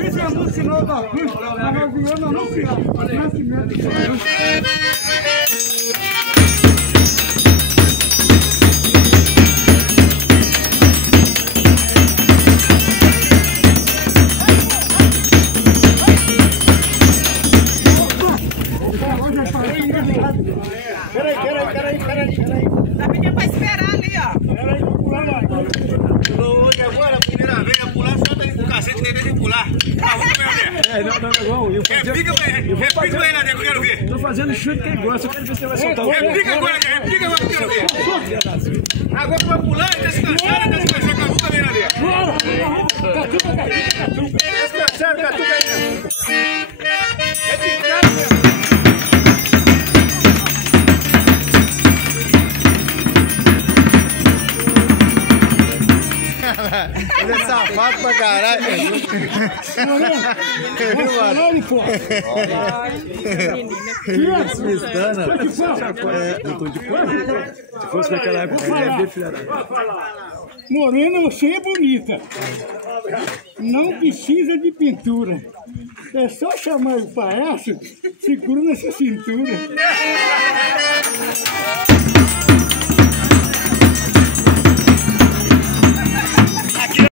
Fizemos o sinal da cruz, mas nós viemos anunciar o nascimento de Jesus. Peraí. Tá pedindo pra esperar ali, ó. Peraí, vou pular lá. Hoje agora, a primeira vez a pular, só tem com cacete que tem que pular. Não. Repica pra ele, André, que eu quero ver. Tô fazendo chute que ele gosta, eu quero ver se você vai soltar o pé. Repica agora que eu quero ver. Agora pra pular, ele tá descansando com a boca bem ali. Descansando, catuca aí. Repicado, ele é safado pra caralho. Caralho, pô. Não tô de fora. Se fosse naquela época, eu ia ver, filha da... Morena, você é bonita. Não precisa de pintura. É só chamar o palhaço, segura nessa cintura.